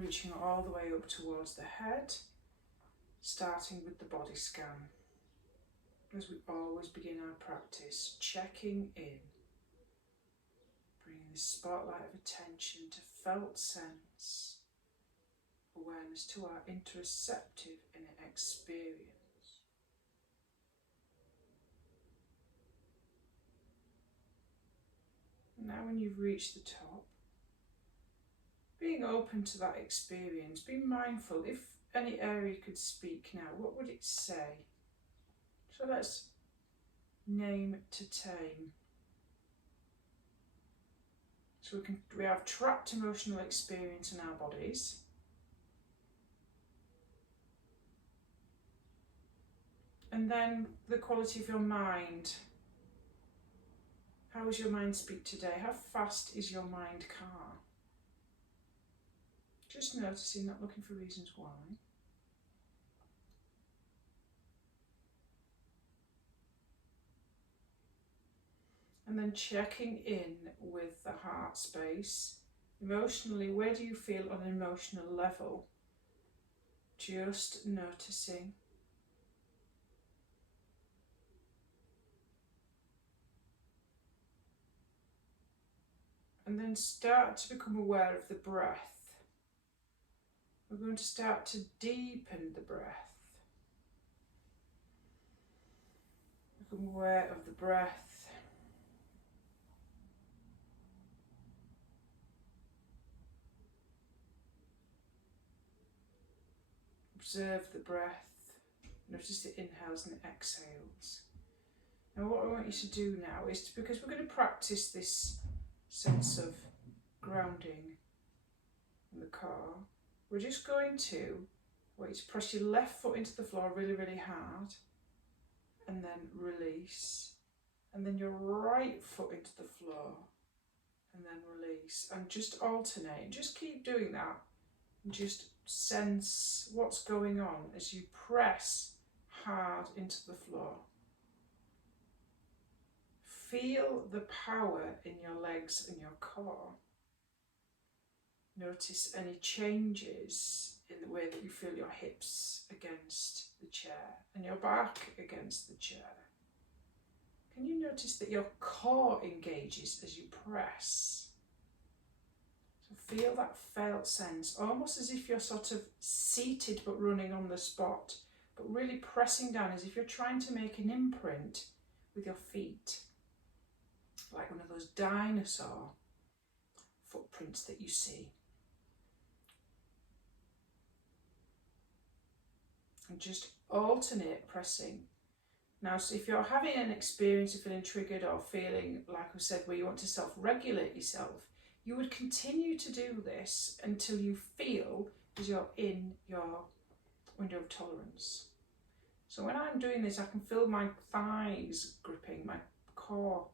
reaching all the way up towards the head, starting with the body scan. As we always begin our practice, checking in, bringing the spotlight of attention to felt sense, awareness to our interoceptive inner experience. Now when you've reached the top, being open to that experience, be mindful, if any area could speak now, what would it say? So let's name to tame. So we have trapped emotional experience in our bodies. And then the quality of your mind. How does your mind speak today? How fast is your mind car? Just noticing, not looking for reasons why. And then checking in with the heart space. Emotionally, where do you feel on an emotional level? Just noticing. And then start to become aware of the breath. We're going to start to deepen the breath. Become aware of the breath. Observe the breath. Notice the inhales and the exhales. And what I want you to do now is because we're going to practice this sense of grounding in the car, we're just going to want you to press your left foot into the floor really, really hard, and then release, and then your right foot into the floor, and then release, and just alternate. Just keep doing that, and just sense what's going on as you press hard into the floor. Feel the power in your legs and your core. Notice any changes in the way that you feel your hips against the chair and your back against the chair. Can you notice that your core engages as you press? So feel that felt sense, almost as if you're sort of seated but running on the spot, but really pressing down as if you're trying to make an imprint with your feet. Like one of those dinosaur footprints that you see. And just alternate pressing. Now, so if you're having an experience of feeling triggered or feeling, like I said, where you want to self-regulate yourself, you would continue to do this until you feel as you're in your window of tolerance. So when I'm doing this, I can feel my thighs gripping, my core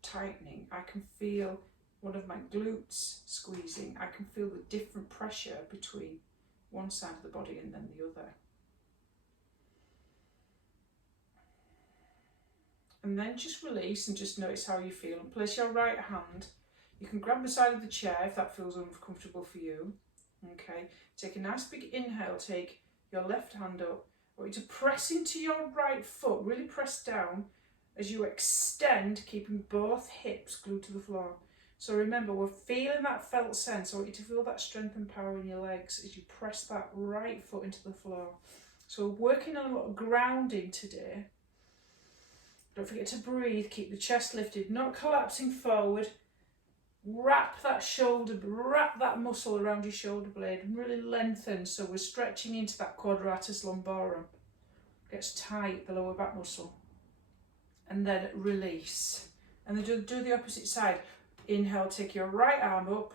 tightening. I can feel one of my glutes squeezing. I can feel the different pressure between one side of the body and then the other. And then just release and just notice how you feel. And place your right hand. You can grab the side of the chair if that feels uncomfortable for you. Okay. Take a nice big inhale. Take your left hand up. I want you to press into your right foot. Really press down as you extend, keeping both hips glued to the floor. So remember, we're feeling that felt sense. I want you to feel that strength and power in your legs as you press that right foot into the floor. So we're working on a lot of grounding today. Don't forget to breathe, keep the chest lifted, not collapsing forward. Wrap that shoulder, wrap that muscle around your shoulder blade and really lengthen. So we're stretching into that quadratus lumborum. Gets tight, the lower back muscle. And then release. And then do the opposite side. Inhale, take your right arm up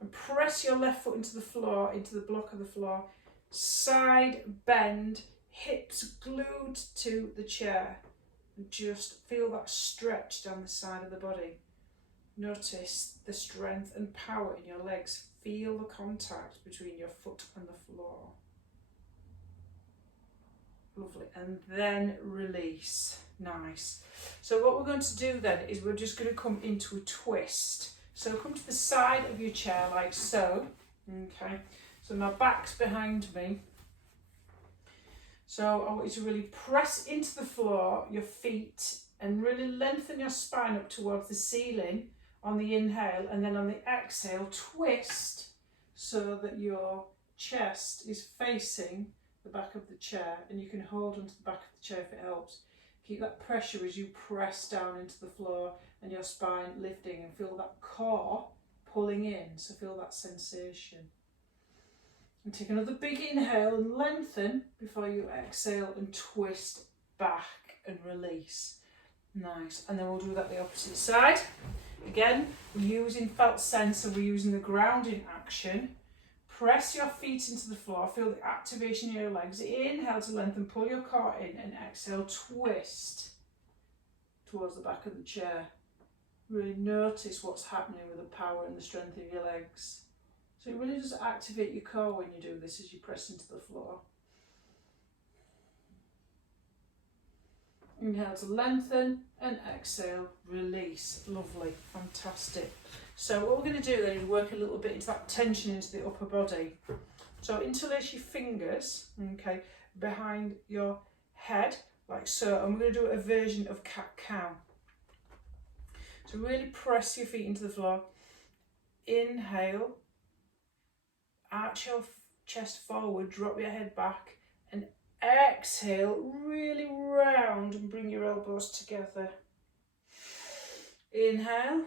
and press your left foot into the floor, into the block of the floor. Side bend, hips glued to the chair. And just feel that stretch down the side of the body. Notice the strength and power in your legs. Feel the contact between your foot and the floor. Lovely. And then release. Nice. So what we're going to do then is we're just going to come into a twist. So come to the side of your chair like so. Okay, so my back's behind me. So I want you to really press into the floor, your feet, and really lengthen your spine up towards the ceiling on the inhale, and then on the exhale, twist so that your chest is facing the back of the chair, and you can hold onto the back of the chair if it helps. Keep that pressure as you press down into the floor and your spine lifting, and feel that core pulling in, so feel that sensation. And take another big inhale and lengthen before you exhale and twist back and release. Nice. And then we'll do that the opposite side. Again, we're using felt sensor, we're using the grounding action. Press your feet into the floor, feel the activation in your legs. Inhale to lengthen, pull your core in, and exhale, twist towards the back of the chair. Really notice what's happening with the power and the strength of your legs. So it really does activate your core when you do this as you press into the floor. Inhale to lengthen and exhale, release. Lovely, fantastic. So what we're going to do then is work a little bit into that tension into the upper body. So interlace your fingers, okay, behind your head, like so. And we're going to do a version of cat-cow. So really press your feet into the floor. Inhale. Arch your chest forward, drop your head back, and exhale, really round and bring your elbows together. Inhale,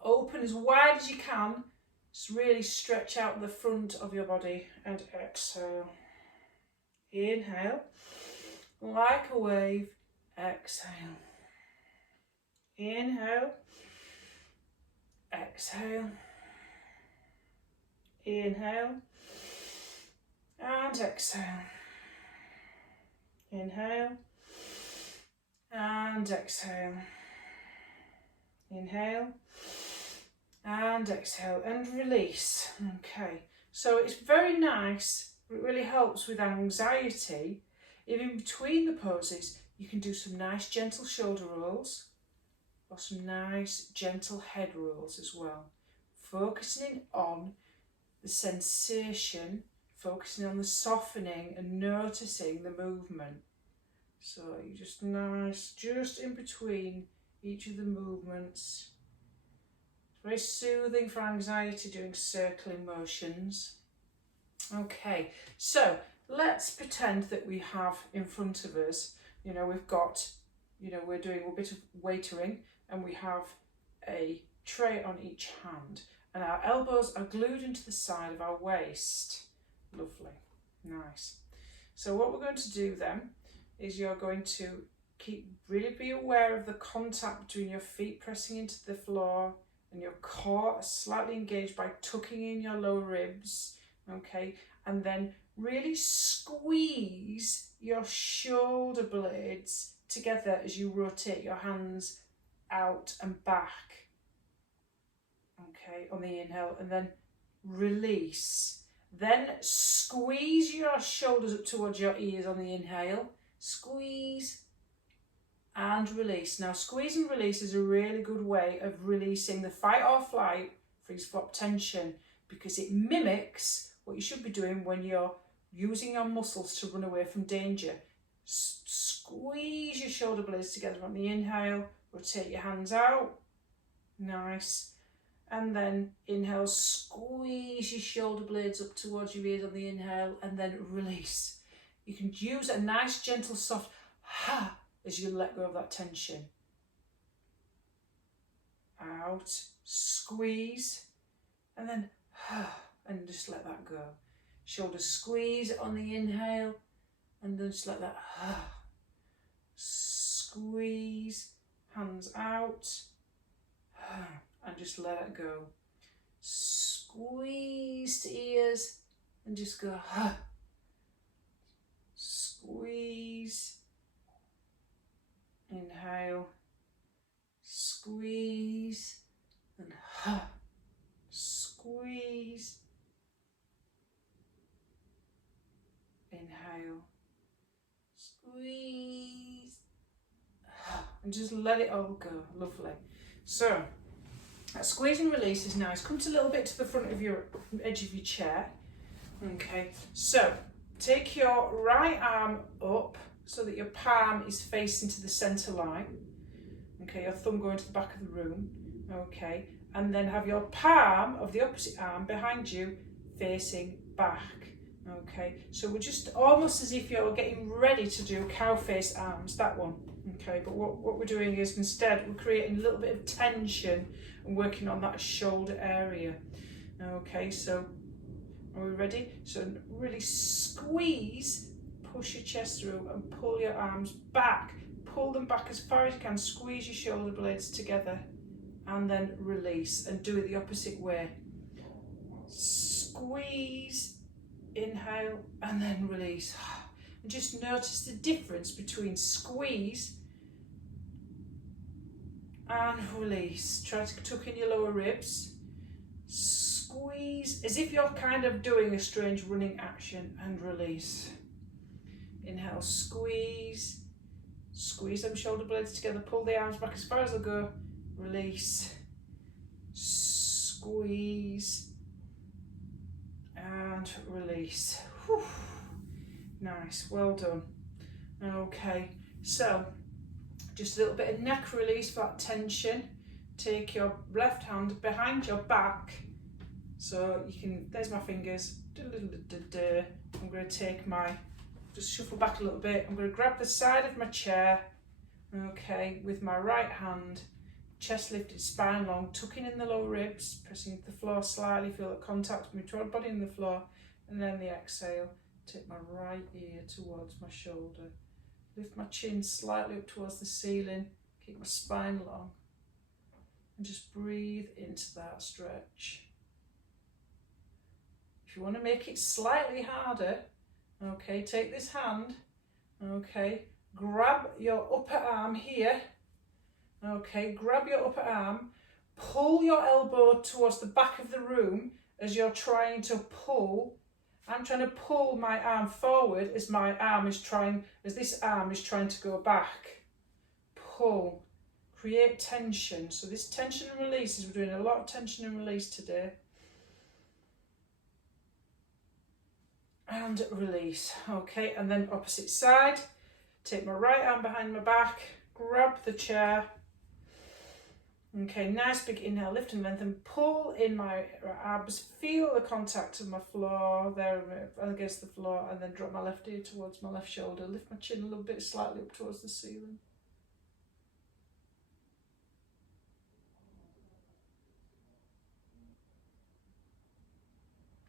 open as wide as you can, just really stretch out the front of your body, and exhale. Inhale, like a wave, exhale. Inhale, exhale. Inhale and exhale. Inhale and exhale. Inhale and exhale and release. Okay, so it's very nice. It really helps with anxiety. If in between the poses you can do some nice gentle shoulder rolls or some nice gentle head rolls as well, focusing on the sensation, focusing on the softening and noticing the movement. So you just nice, just in between each of the movements. It's very soothing for anxiety, doing circling motions. Okay, so let's pretend that we have in front of us, we've got, we're doing a bit of waitering, and we have a tray on each hand. And our elbows are glued into the side of our waist. Lovely, nice. So what we're going to do then is you're going to really be aware of the contact between your feet pressing into the floor and your core slightly engaged by tucking in your lower ribs, okay? And then really squeeze your shoulder blades together as you rotate your hands out and back. Okay, on the inhale, and then release. Then squeeze your shoulders up towards your ears on the inhale. Squeeze and release. Now, squeeze and release is a really good way of releasing the fight or flight, freeze flop tension, because it mimics what you should be doing when you're using your muscles to run away from danger. Squeeze your shoulder blades together on the inhale, rotate your hands out. Nice. And then inhale, squeeze your shoulder blades up towards your ears on the inhale, and then release. You can use a nice, gentle, soft ha as you let go of that tension. Out, squeeze, and then ha, and just let that go. Shoulders squeeze on the inhale, and then just let that ha. Squeeze, hands out, ha. And just let it go. Squeeze to ears and just go, huh. Squeeze. Inhale. Squeeze. And huh. Squeeze. Inhale. Squeeze. And just let it all go. Lovely. So, That squeeze and release is nice. Come to a little bit to the front of your edge of your chair. Okay, so take your right arm up so that your palm is facing to the centre line. Okay, your thumb going to the back of the room. Okay, and then have your palm of the opposite arm behind you facing back. Okay, so we're just almost as if you're getting ready to do cow face arms, that one. Okay, but what we're doing is instead we're creating a little bit of tension and working on that shoulder area. Okay, so are we ready? So really squeeze, push your chest through and pull your arms back. Pull them back as far as you can, squeeze your shoulder blades together and then release, and do it the opposite way. Squeeze, inhale and then release. And just notice the difference between squeeze and release. Try to tuck in your lower ribs. Squeeze as if you're kind of doing a strange running action and release. Inhale, squeeze. Squeeze them shoulder blades together, pull the arms back as far as they'll go. Release. Squeeze. And release. Whew. Nice, well done. Okay, so just a little bit of neck release for that tension. Take your left hand behind your back. So you can, there's my fingers. I'm going to take my, just shuffle back a little bit. I'm going to grab the side of my chair, okay, with my right hand, chest lifted, spine long, tucking in the lower ribs, pressing the floor slightly, feel the contact between my body and the floor, and then the exhale, take my right ear towards my shoulder, lift my chin slightly up towards the ceiling, keep my spine long, and just breathe into that stretch. If you want to make it slightly harder, okay, take this hand, okay, grab your upper arm here, okay, grab your upper arm, pull your elbow towards the back of the room as you're trying to pull. I'm trying to pull my arm forward as my arm is trying, as this arm is trying to go back. Pull, create tension. So this tension and release, we're doing a lot of tension and release today. And release, okay, and then opposite side, take my right arm behind my back, grab the chair, okay, nice big inhale, lift and lengthen, pull in my abs, feel the contact of my floor there against the floor, and then drop my left ear towards my left shoulder, lift my chin a little bit slightly up towards the ceiling.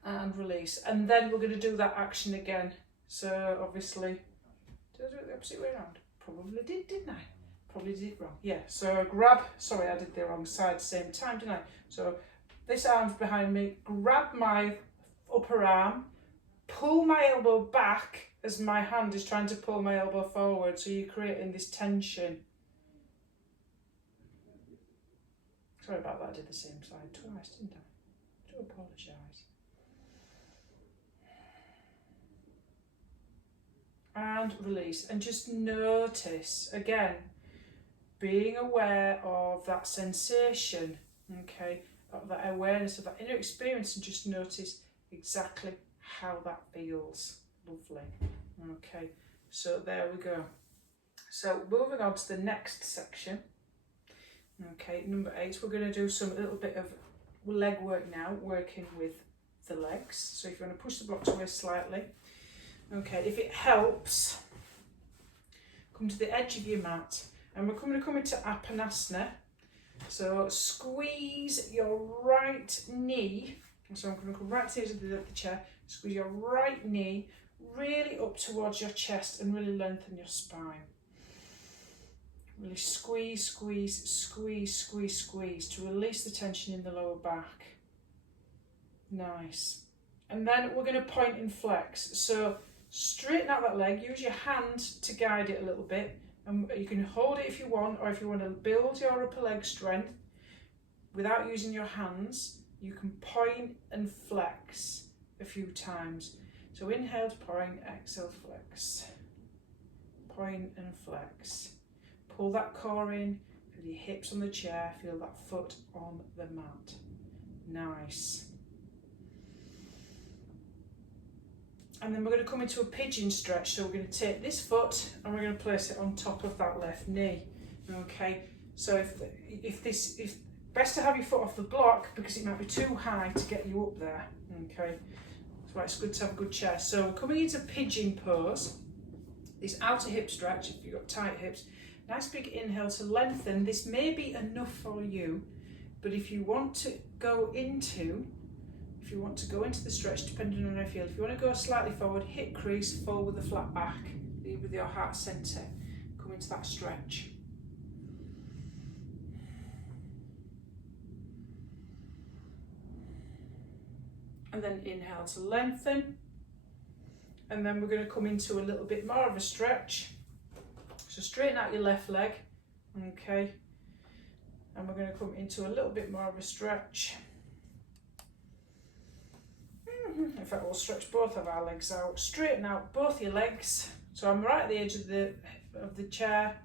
And release, and then we're going to do that action again. So obviously, did I do it the opposite way around? Probably did, didn't I? Probably did it wrong. Yeah, so grab, sorry, I did the wrong side at the same time, didn't I? So this arm's behind me, grab my upper arm, pull my elbow back as my hand is trying to pull my elbow forward, so you're creating this tension. Sorry about that, I did the same side twice, didn't I? I do apologise. And release, and just notice again, being aware of that sensation, okay, of that awareness of that inner experience, and just notice exactly how that feels. Lovely. Okay, so there we go. So moving on to the next section. Okay, number 8, we're going to do a little bit of leg work now, working with the legs. So if you want to push the blocks away slightly. Okay, if it helps, come to the edge of your mat, and we're going to come into Apanasana. So squeeze your right knee. So I'm going to come right to the chair. Squeeze your right knee really up towards your chest and really lengthen your spine. Really squeeze, squeeze, squeeze, squeeze, squeeze to release the tension in the lower back. Nice. And then we're going to point and flex. So straighten out that leg, use your hand to guide it a little bit, and you can hold it if you want, or if you want to build your upper leg strength without using your hands, you can point and flex a few times. So inhale to point, exhale flex, point and flex. Pull that core in, Feel your hips on the chair, feel that foot on the mat. Nice. And then we're going to come into a pigeon stretch. So we're going to take this foot and we're going to place it on top of that left knee. Okay, so if best to have your foot off the block because it might be too high to get you up there. Okay, that's why it's good to have a good chair. So we're coming into pigeon pose. This outer hip stretch, if you've got tight hips, nice big inhale to lengthen. This may be enough for you, but if you want to go into the stretch, depending on how you feel, if you want to go slightly forward, hip crease, fall with a flat back, leave with your heart centre, come into that stretch. And then inhale to lengthen. And then we're going to come into a little bit more of a stretch. So straighten out your left leg, okay. And we're going to come into a little bit more of a stretch. In fact, we'll stretch both of our legs out. Straighten out both your legs. So I'm right at the edge of the chair.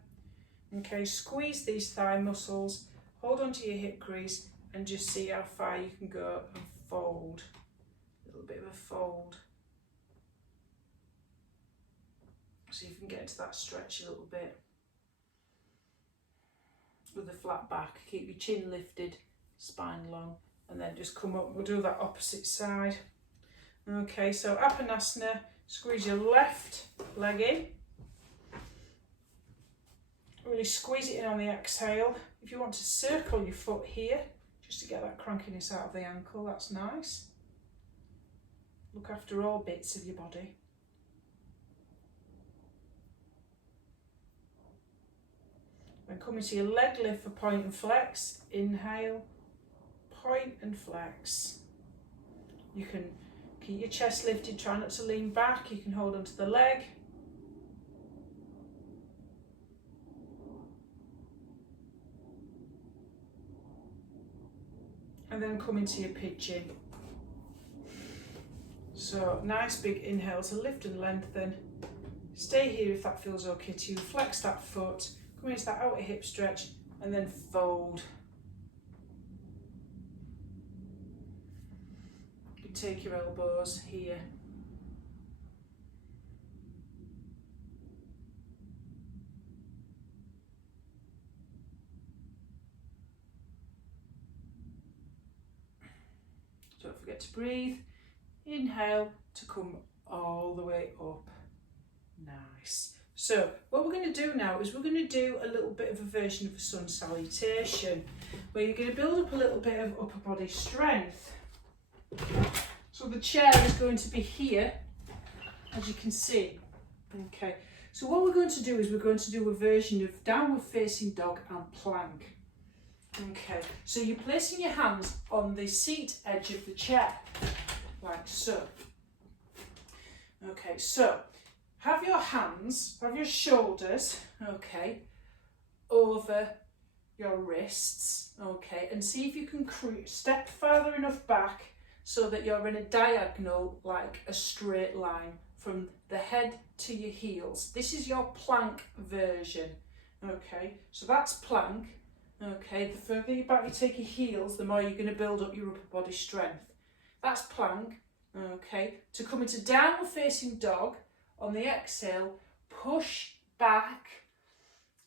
Okay, squeeze these thigh muscles, hold onto your hip crease, and just see how far you can go and fold. A little bit of a fold. So you can get into that stretch a little bit. With a flat back, keep your chin lifted, spine long, and then just come up. We'll do that opposite side. Okay, so Apanasana, squeeze your left leg in. Really squeeze it in on the exhale. If you want to circle your foot here, just to get that crankiness out of the ankle, that's nice. Look after all bits of your body. Then come into your leg lift for point and flex. Inhale, point and flex. You can keep your chest lifted, try not to lean back. You can hold onto the leg. And then come into your pigeon. So nice big inhale to lift and lengthen. Stay here if that feels okay to you. Flex that foot. Come into that outer hip stretch and then fold. You take your elbows here. Don't forget to breathe. Inhale to come all the way up. Nice. So what we're going to do now is we're going to do a little bit of a version of a sun salutation where you're going to build up a little bit of upper body strength. So the chair is going to be here, as you can see. Okay, so what we're going to do is we're going to do a version of downward facing dog and plank. Okay, so you're placing your hands on the seat edge of the chair, like so. Okay, so have your hands, have your shoulders, okay, over your wrists, okay, and see if you can step further enough back so that you're in a diagonal, like a straight line from the head to your heels. This is your plank version, okay, so that's plank, okay, the further you back you take your heels, the more you're going to build up your upper body strength. That's plank, okay, to come into downward facing dog. On the exhale, push back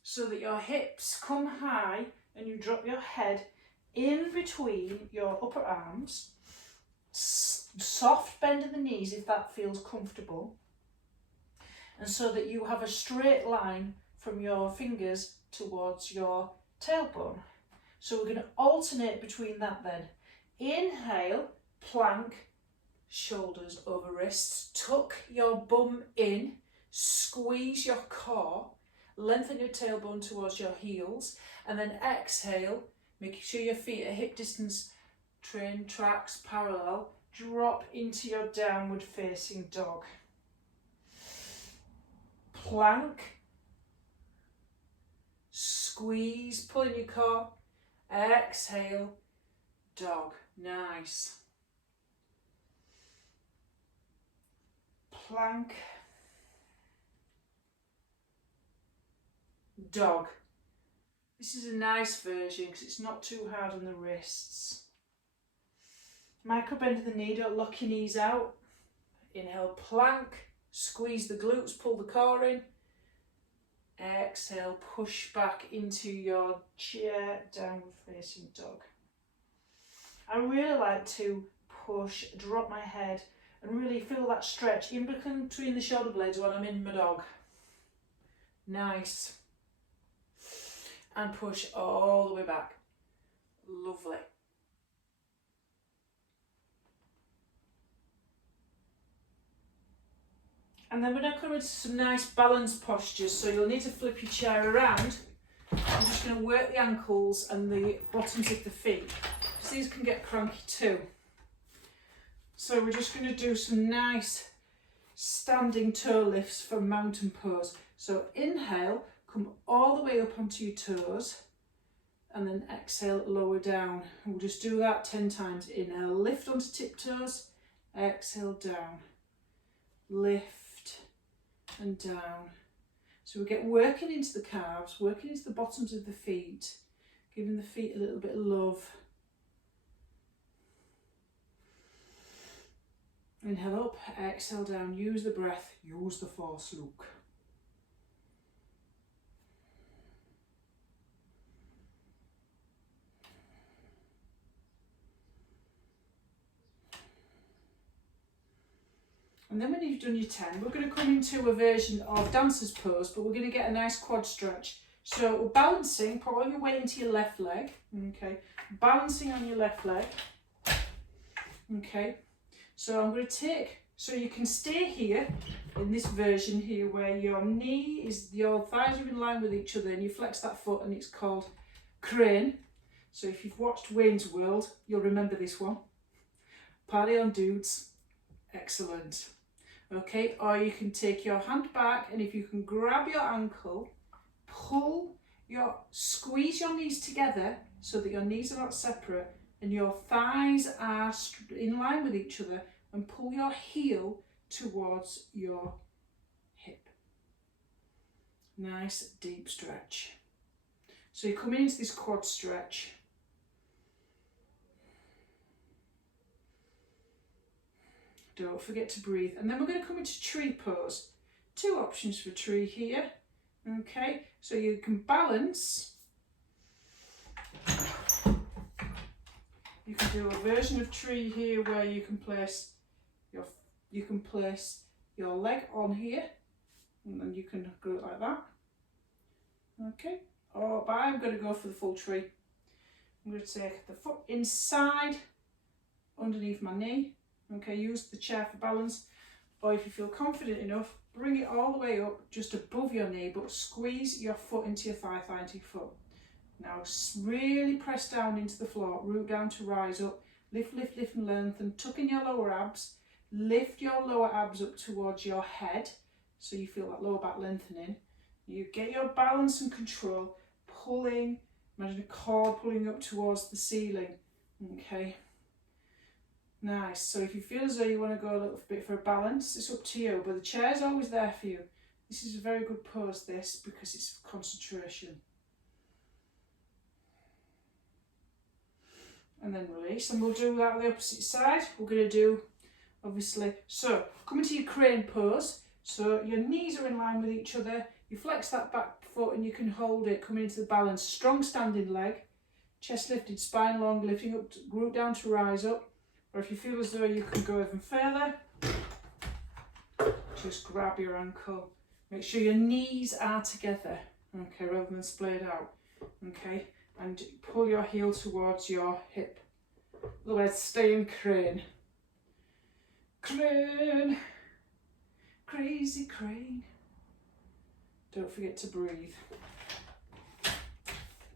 so that your hips come high and you drop your head in between your upper arms. Soft bend of the knees if that feels comfortable. And so that you have a straight line from your fingers towards your tailbone. So we're going to alternate between that then. Inhale, plank, shoulders over wrists, tuck your bum in, squeeze your core, lengthen your tailbone towards your heels, and then exhale, making sure your feet are hip distance, train tracks parallel, drop into your downward facing dog. Plank, squeeze, pull in your core, exhale, dog. Nice. Plank, dog. This is a nice version because it's not too hard on the wrists. Micro bend of the knee, don't lock your knees out. Inhale, plank, squeeze the glutes, pull the core in. Exhale, push back into your chair, downward facing dog. I really like to push, drop my head and really feel that stretch in between the shoulder blades when I'm in my dog. Nice. And push all the way back. Lovely. And then we're now coming to some nice balanced postures. So you'll need to flip your chair around. I'm just going to work the ankles and the bottoms of the feet, because these can get cranky too. So we're just going to do some nice standing toe lifts from mountain pose. So inhale, come all the way up onto your toes, and then exhale, lower down. And we'll just do that 10 times. Inhale, lift onto tiptoes, exhale, down, lift and down. So we get working into the calves, working into the bottoms of the feet, giving the feet a little bit of love. Inhale up, exhale down, use the breath, use the force, look. And then when you've done your 10, we're going to come into a version of dancer's pose, but we're going to get a nice quad stretch. So we're balancing, put all your weight into your left leg, okay, balancing on your left leg, okay. So I'm going to take, so you can stay here in this version here where your knee is, your thighs are in line with each other and you flex that foot and it's called crane. So if you've watched Wayne's World, you'll remember this one. Party on dudes, excellent. Okay, or you can take your hand back and if you can grab your ankle, squeeze your knees together so that your knees are not separate and your thighs are in line with each other, and pull your heel towards your hip. Nice deep stretch. So you're coming into this quad stretch. Don't forget to breathe. And then we're going to come into tree pose. 2 options for tree here. Okay, so you can balance. You can do a version of tree here where you can place your leg on here, and then you can go like that. Okay, but I'm going to go for the full tree. I'm going to take the foot inside, underneath my knee. Okay, use the chair for balance, or if you feel confident enough, bring it all the way up just above your knee, but squeeze your foot into your thigh into your foot. Now really press down into the floor, root down to rise up, lift, lift, lift and lengthen, tuck in your lower abs, lift your lower abs up towards your head, so you feel that lower back lengthening. You get your balance and control, pulling, imagine a cord pulling up towards the ceiling, okay. Nice, so if you feel as though you want to go a little bit for a balance, it's up to you, but the chair's always there for you. This is a very good pose, this, because it's concentration. And then release, and we'll do that on the opposite side. We're going to do, obviously, so come into your crane pose, so your knees are in line with each other, you flex that back foot and you can hold it, coming into the balance, strong standing leg, chest lifted, spine long, lifting up, root down to rise up. Or if you feel as though you can go even further, just grab your ankle. Make sure your knees are together, okay, rather than splayed out, okay, and pull your heel towards your hip. Otherwise, stay in crane. Crane, crazy crane. Don't forget to breathe.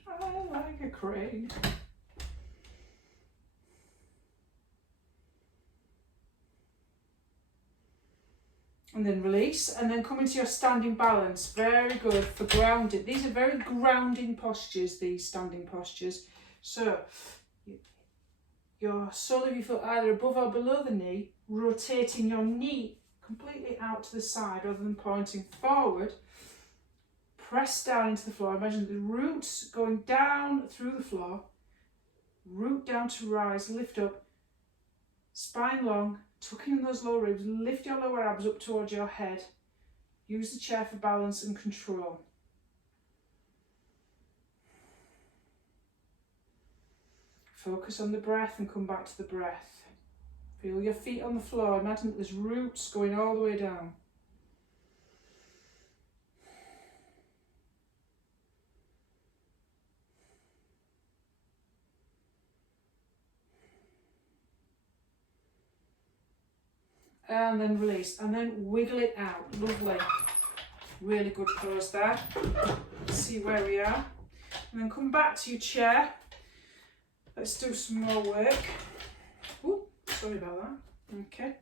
I like a crane. And then release, and then come into your standing balance. Very good for grounding. These are very grounding postures, these standing postures. So your sole of your foot either above or below the knee, rotating your knee completely out to the side rather than pointing forward. press down into the floor. Imagine the roots going down through the floor, root down to rise, lift up, spine long, tuck in those lower ribs, lift your lower abs up towards your head. Use the chair for balance and control. Focus on the breath and come back to the breath. Feel your feet on the floor. Imagine that there's roots going all the way down. And then release, and then wiggle it out. Lovely. Really good pose there. Let's see where we are. And then come back to your chair. Let's do some more work. Ooh, sorry about that. Okay.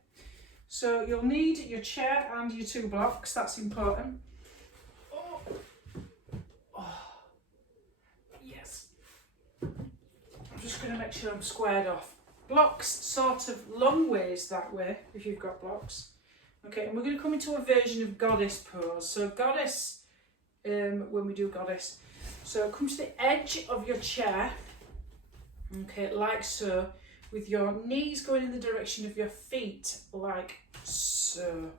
So you'll need your chair and your 2 blocks. That's important. Oh. Yes. I'm just going to make sure I'm squared off. Blocks sort of long ways that way, if you've got blocks. Okay, and we're going to come into a version of goddess pose. So goddess, when we do goddess. So come to the edge of your chair, okay, like so, with your knees going in the direction of your feet, like so.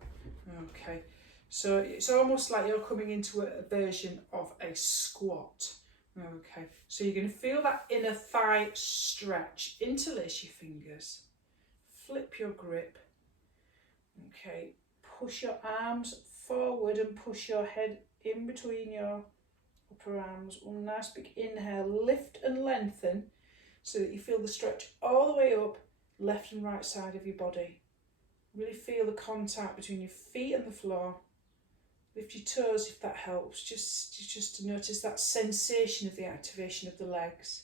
Okay, so it's almost like you're coming into a version of a squat. Okay, so you're going to feel that inner thigh stretch. Interlace your fingers, flip your grip. Okay, push your arms forward and push your head in between your upper arms. One nice big inhale, lift and lengthen so that you feel the stretch all the way up, left and right side of your body. Really feel the contact between your feet and the floor. Lift your toes if that helps, just to notice that sensation of the activation of the legs.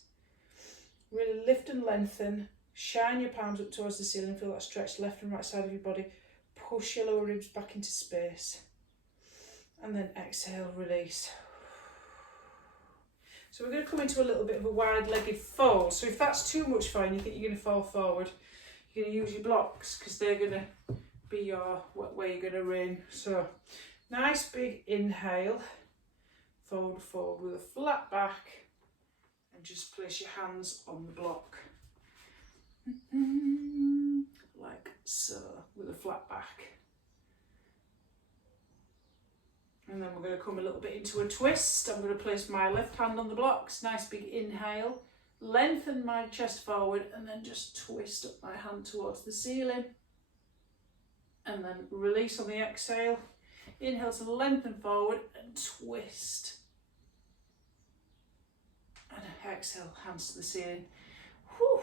Really lift and lengthen, shine your palms up towards the ceiling, feel that stretch left and right side of your body. Push your lower ribs back into space. And then exhale, release. So we're going to come into a little bit of a wide-legged fold. So if that's too much for you and you think you're going to fall forward, you're going to use your blocks because they're going to be your where you're going to rain. So nice big inhale, fold forward with a flat back and just place your hands on the block. Like so, with a flat back. And then we're going to come a little bit into a twist. I'm going to place my left hand on the blocks, nice big inhale, lengthen my chest forward and then just twist up my hand towards the ceiling. And then release on the exhale. Inhale to lengthen forward and twist. And exhale, hands to the ceiling. Whew.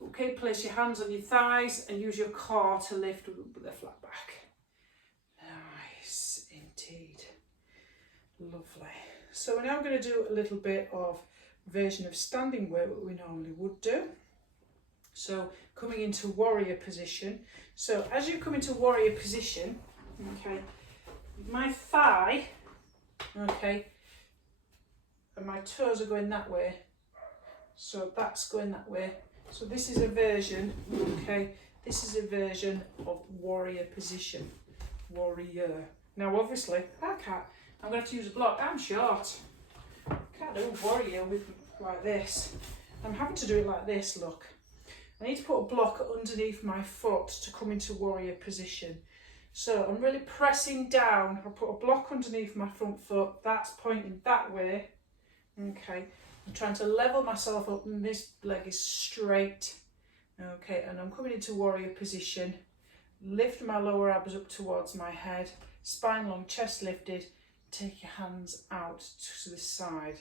Okay, place your hands on your thighs and use your core to lift with a flat back. Nice indeed. Lovely. So we're now going to do a little bit of version of standing work that we normally would do. So coming into warrior position. So as you come into warrior position, okay, my thigh, okay, and my toes are going that way. So that's going that way. So this is a version, okay, this is a version of warrior position. Warrior. Now obviously, I'm going to have to use a block. I'm short. Can't do warrior with like this. I'm having to do it like this, look. I need to put a block underneath my foot to come into warrior position. So I'm really pressing down. I'll put a block underneath my front foot. That's pointing that way. Okay. I'm trying to level myself up and this leg is straight. Okay, and I'm coming into warrior position. Lift my lower abs up towards my head. Spine long, chest lifted. Take your hands out to the side.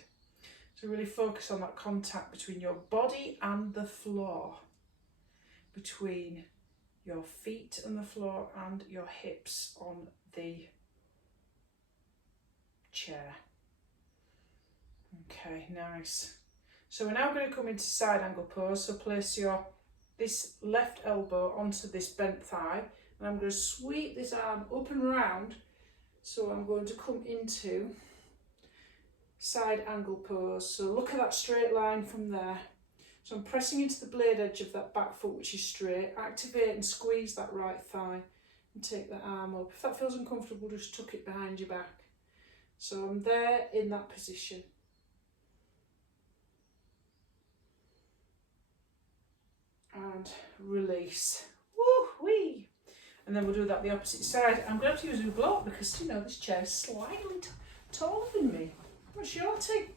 So really focus on that contact between your body and the floor. Between your feet and the floor and your hips on the chair. Okay, nice. So we're now going to come into side angle pose. So place this left elbow onto this bent thigh and I'm going to sweep this arm up and round. So I'm going to come into side angle pose. So look at that straight line from there. So I'm pressing into the blade edge of that back foot which is straight. Activate and squeeze that right thigh and take the arm up. If that feels uncomfortable, just tuck it behind your back. So I'm there in that position. And release. Woo-wee. And then we'll do that the opposite side. I'm going to have to use a block because, you know, this chair is slightly taller than me. I'm shorty.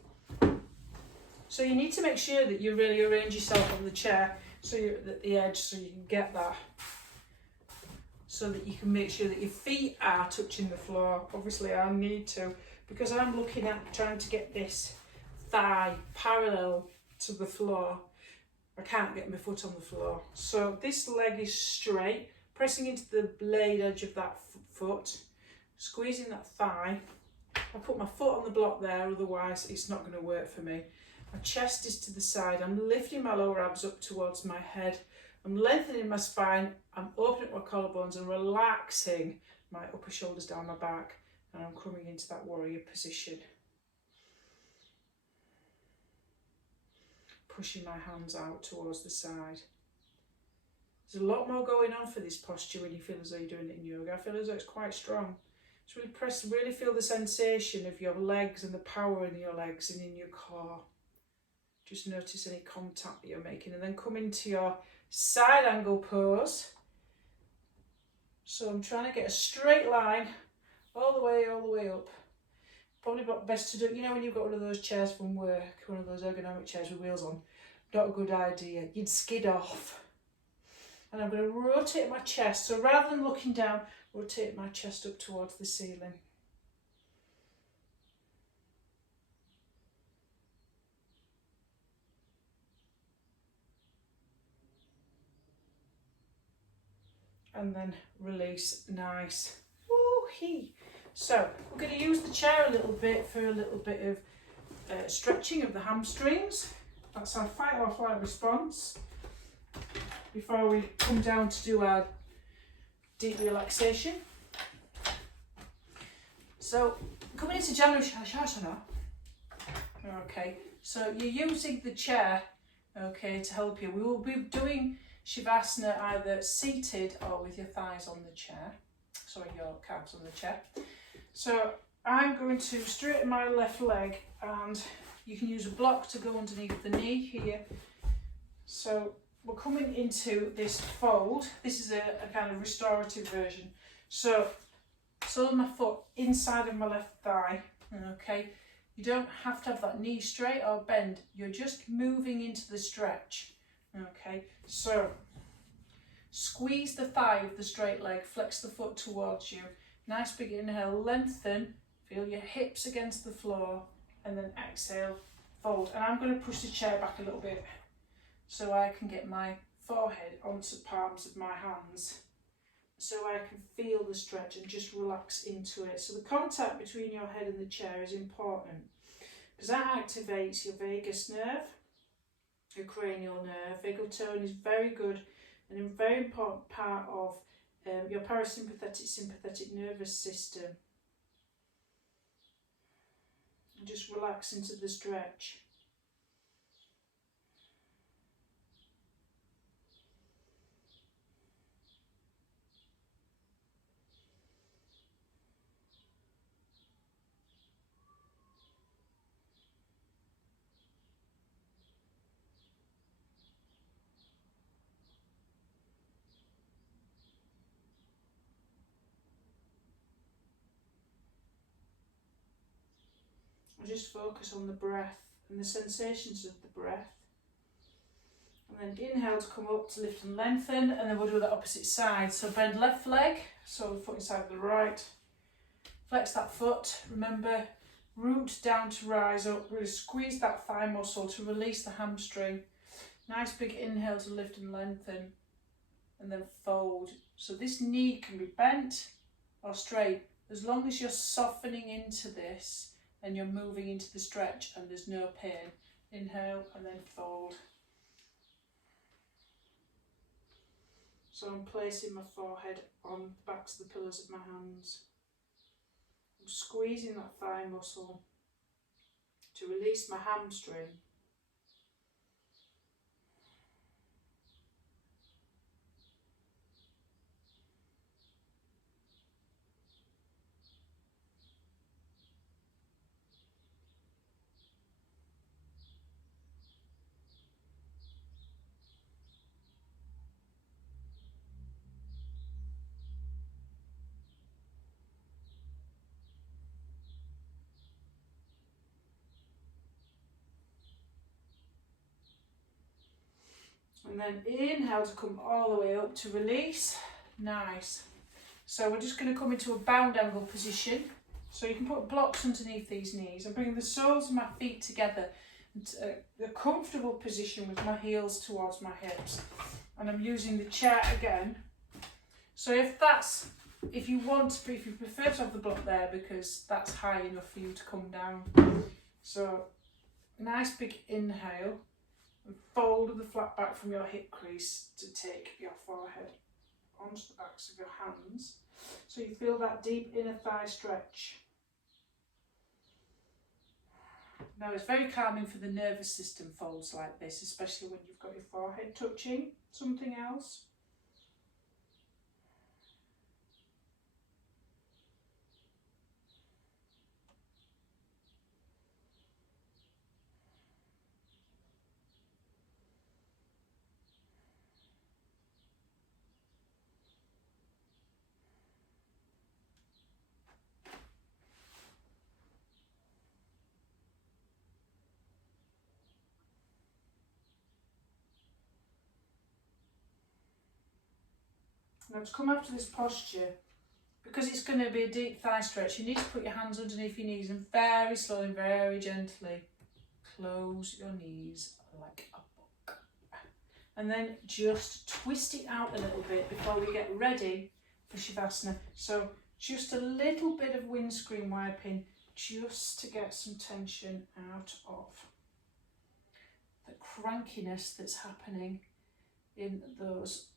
So you need to make sure that you really arrange yourself on the chair so you're at the edge so you can get that. So that you can make sure that your feet are touching the floor. Obviously I need to, because I'm looking at trying to get this thigh parallel to the floor. I can't get my foot on the floor. So this leg is straight, pressing into the blade edge of that foot, squeezing that thigh. I put my foot on the block there, otherwise it's not going to work for me. My chest is to the side. I'm lifting my lower abs up towards my head. I'm lengthening my spine. I'm opening up my collarbones and relaxing my upper shoulders down my back. And I'm coming into that warrior position. Pushing my hands out towards the side. There's a lot more going on for this posture when you feel as though you're doing it in yoga. I feel as though it's quite strong. Just really feel the sensation of your legs and the power in your legs and in your core. Just notice any contact that you're making, and then come into your side angle pose. So I'm trying to get a straight line all the way up. Probably best to do, you know, when you've got one of those chairs from work, one of those ergonomic chairs with wheels on, not a good idea. You'd skid off. And I'm going to rotate my chest. So rather than looking down, rotate my chest up towards the ceiling. And then release. Nice. Woo-hee. So we're going to use the chair a little bit for a little bit of stretching of the hamstrings. That's our fight or flight response. Before we come down to do our deep relaxation. So coming into Janushasana. Okay, so you're using the chair, okay, to help you. We will be doing Shavasana either seated or with your thighs on the chair. Sorry, your calves on the chair. So I'm going to straighten my left leg, and you can use a block to go underneath the knee here. So we're coming into this fold. This is a kind of restorative version. So sole of my foot inside of my left thigh, okay. You don't have to have that knee straight or bend. You're just moving into the stretch, okay. So squeeze the thigh of the straight leg, flex the foot towards you. Nice big inhale, lengthen, feel your hips against the floor, and then exhale, fold. And I'm going to push the chair back a little bit so I can get my forehead onto the palms of my hands, so I can feel the stretch and just relax into it. So the contact between your head and the chair is important because that activates your vagus nerve, your cranial nerve. Vagal tone is very good and a very important part of your parasympathetic, sympathetic nervous system. And just relax into the stretch. Just focus on the breath and the sensations of the breath. And then inhale to come up to lift and lengthen, and then we'll do the opposite side. So bend left leg, so the foot inside the right. Flex that foot, remember, root down to rise up, really squeeze that thigh muscle to release the hamstring. Nice big inhale to lift and lengthen, and then fold. So this knee can be bent or straight, as long as you're softening into this and you're moving into the stretch and there's no pain. Inhale and then fold. So I'm placing my forehead on the backs of the pillars of my hands. I'm squeezing that thigh muscle to release my hamstring. And then inhale to come all the way up to release. Nice. So we're just going to come into a bound angle position. So you can put blocks underneath these knees. I'm bringing the soles of my feet together into a comfortable position with my heels towards my hips. And I'm using the chair again. So if you prefer to have the block there because that's high enough for you to come down. So nice big inhale and fold the flat back from your hip crease to take your forehead onto the backs of your hands. So you feel that deep inner thigh stretch. Now it's very calming for the nervous system folds like this, especially when you've got your forehead touching something else. Now to come after this posture, because it's going to be a deep thigh stretch, you need to put your hands underneath your knees and very slowly, very gently close your knees like a book. And then just twist it out a little bit before we get ready for Shavasana. So just a little bit of windscreen wiping just to get some tension out of the crankiness that's happening in those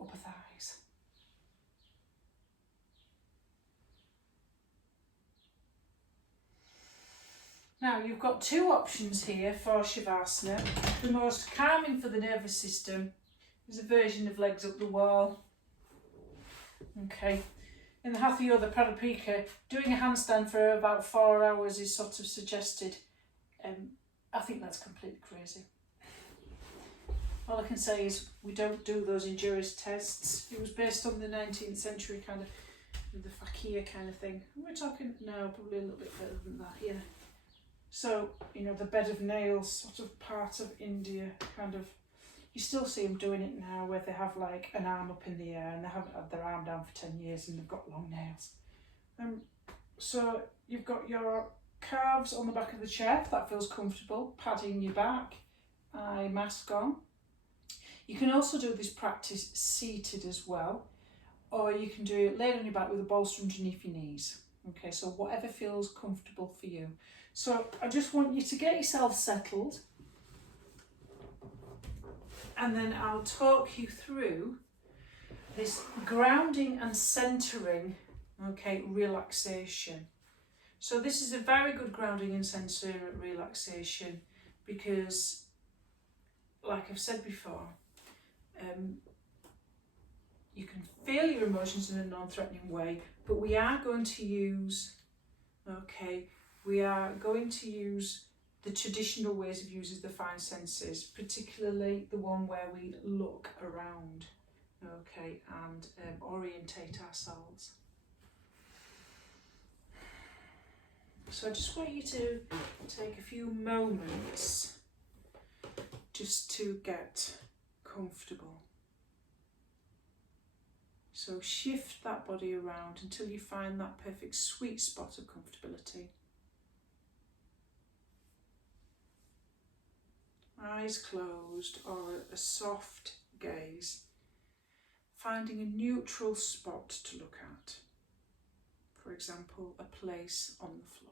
upper thighs. Now you've got two options here for Shavasana. The most calming for the nervous system is a version of legs up the wall. Okay. In the Hatha Yoga Pradipika, doing a handstand for about 4 hours is sort of suggested. I think that's completely crazy. All I can say is we don't do those endurance tests. It was based on the 19th century kind of, the fakir kind of thing. We're talking now probably a little bit better than that, yeah. So, you know, the bed of nails sort of part of India kind of, you still see them doing it now where they have like an arm up in the air and they haven't had their arm down for 10 years and they've got long nails. So you've got your calves on the back of the chair, if that feels comfortable, padding your back, eye mask on. You can also do this practice seated as well, or you can do it laid on your back with a bolster underneath your knees. Okay, so whatever feels comfortable for you. So I just want you to get yourself settled, and then I'll talk you through this grounding and centering, okay, relaxation. So this is a very good grounding and centering relaxation because, like I've said before, you can feel your emotions in a non-threatening way, but we are going to use, the traditional ways of using the five senses, particularly the one where we look around, and orientate ourselves. So I just want you to take a few moments just to get comfortable. So shift that body around until you find that perfect sweet spot of comfortability. Eyes closed or a soft gaze, finding a neutral spot to look at. For example, a place on the floor.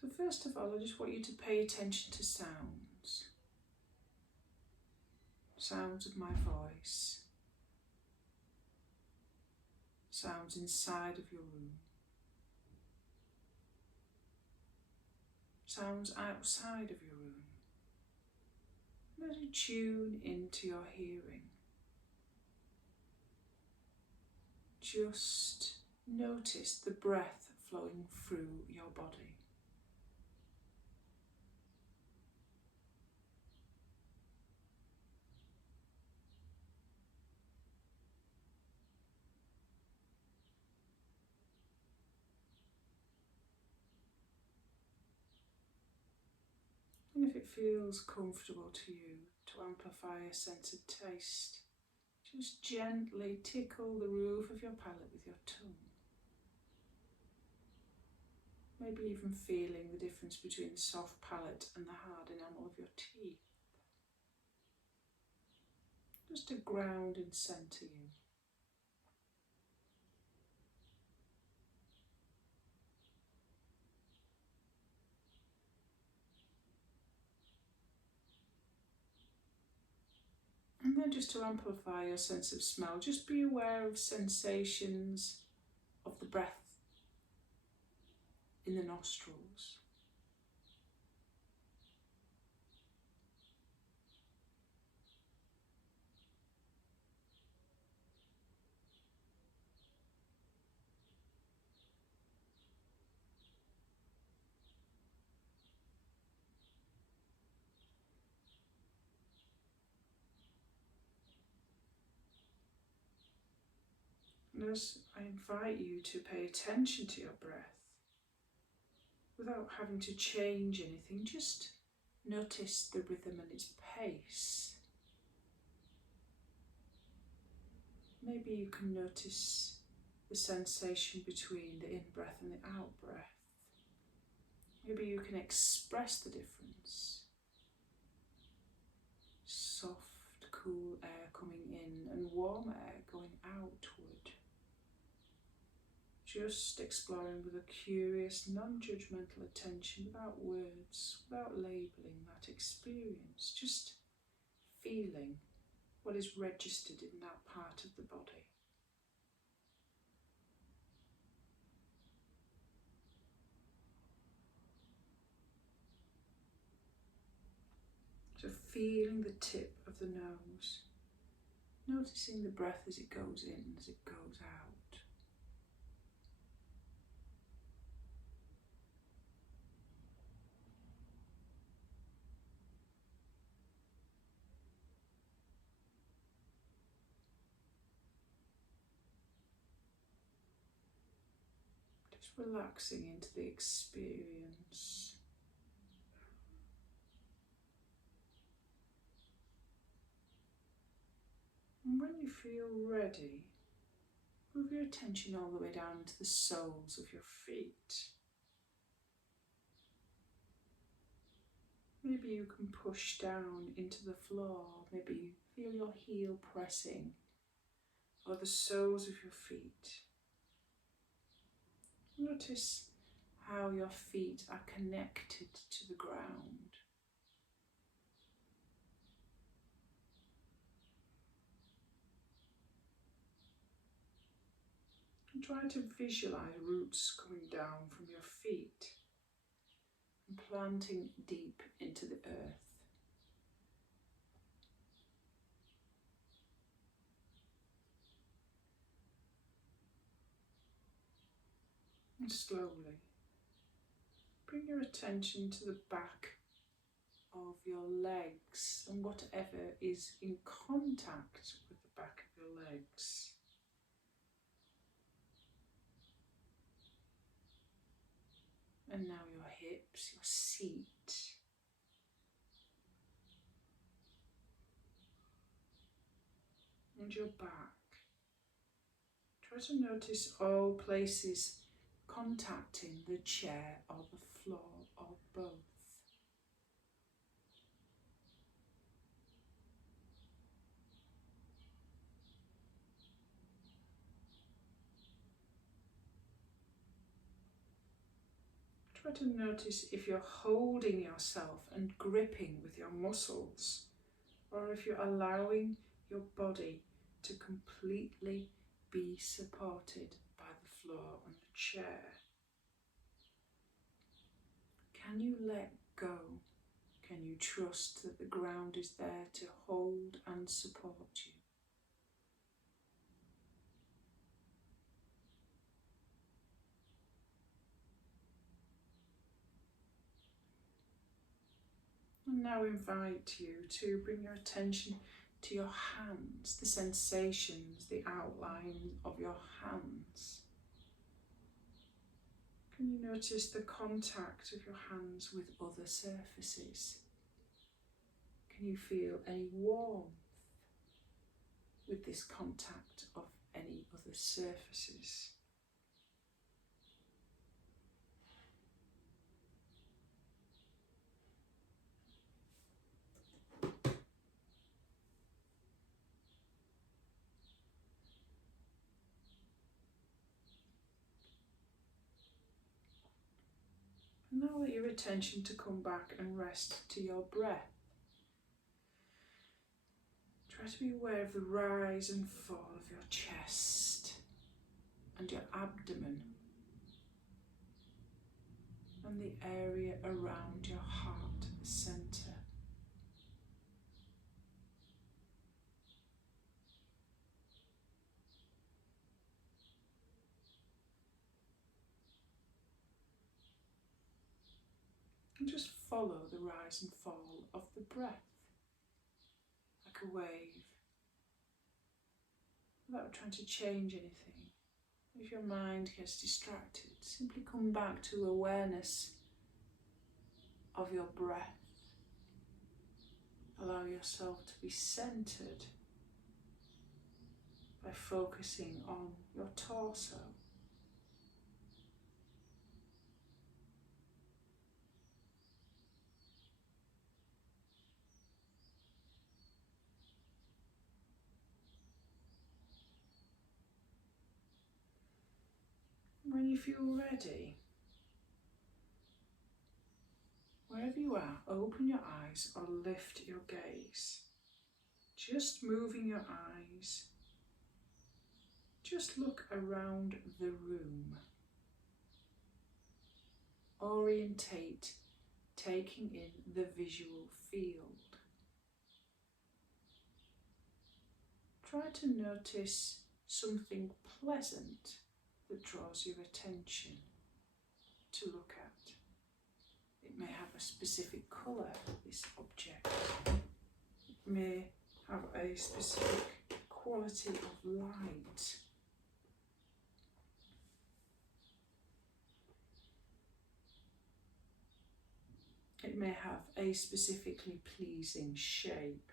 So first of all, I just want you to pay attention to sounds. Sounds of my voice. Sounds inside of your room. Sounds outside of your room. Let you tune into your hearing. Just notice the breath flowing through your body. it feels comfortable to you to amplify a sense of taste, just gently tickle the roof of your palate with your tongue. Maybe even feeling the difference between the soft palate and the hard enamel of your teeth. Just to ground and centre you. And then just to amplify your sense of smell, just be aware of sensations of the breath in the nostrils. And as I invite you to pay attention to your breath, without having to change anything, just notice the rhythm and its pace. Maybe you can notice the sensation between the in-breath and the out-breath. Maybe you can express the difference. Soft, cool air coming in and warm air going outward. Just exploring with a curious, non-judgmental attention, without words, without labelling that experience, just feeling what is registered in that part of the body. So feeling the tip of the nose, noticing the breath as it goes in, as it goes out. Just relaxing into the experience. And when you feel ready, move your attention all the way down to the soles of your feet. Maybe you can push down into the floor. Maybe you feel your heel pressing or the soles of your feet. Notice how your feet are connected to the ground. And try to visualize roots coming down from your feet and planting deep into the earth. And slowly bring your attention to the back of your legs and whatever is in contact with the back of your legs. And now your hips, your seat. And your back. Try to notice all places contacting the chair or the floor or both. Try to notice if you're holding yourself and gripping with your muscles, or if you're allowing your body to completely be supported by the floor and the chair. Can you let go? Can you trust that the ground is there to hold and support you? And now invite you to bring your attention to your hands, the sensations, the outline of your hands. Can you notice the contact of your hands with other surfaces? Can you feel any warmth with this contact of any other surfaces? Now let your attention to come back and rest to your breath. Try to be aware of the rise and fall of your chest and your abdomen and the area around your heart centre. And just follow the rise and fall of the breath, like a wave, without trying to change anything. If your mind gets distracted, simply come back to awareness of your breath. Allow yourself to be centered by focusing on your torso. When you feel ready, wherever you are, open your eyes or lift your gaze. Just moving your eyes. Just look around the room. Orientate, taking in the visual field. Try to notice something pleasant that draws your attention to look at. It may have a specific colour, this object. It may have a specific quality of light. It may have a specifically pleasing shape.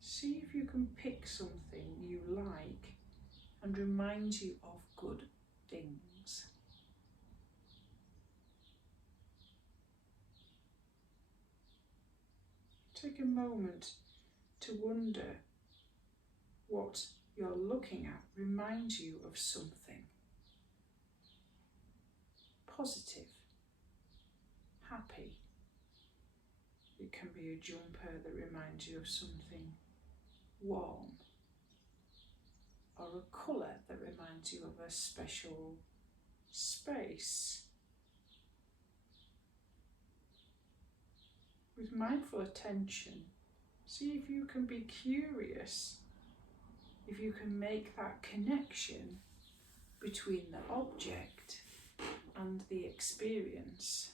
See if you can pick something you like and reminds you of good things. Take a moment to wonder what you're looking at reminds you of something positive, happy. It can be a jumper that reminds you of something warm, or a colour that reminds you of a special space. With mindful attention, see if you can be curious, if you can make that connection between the object and the experience.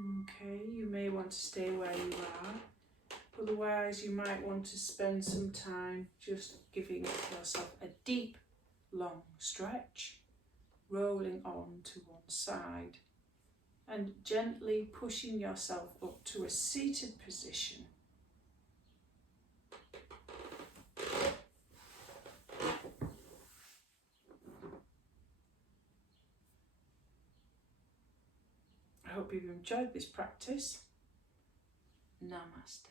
Okay, you may want to stay where you are. Otherwise, you might want to spend some time just giving yourself a deep, long stretch, rolling on to one side and gently pushing yourself up to a seated position. I hope you've enjoyed this practice. Namaste.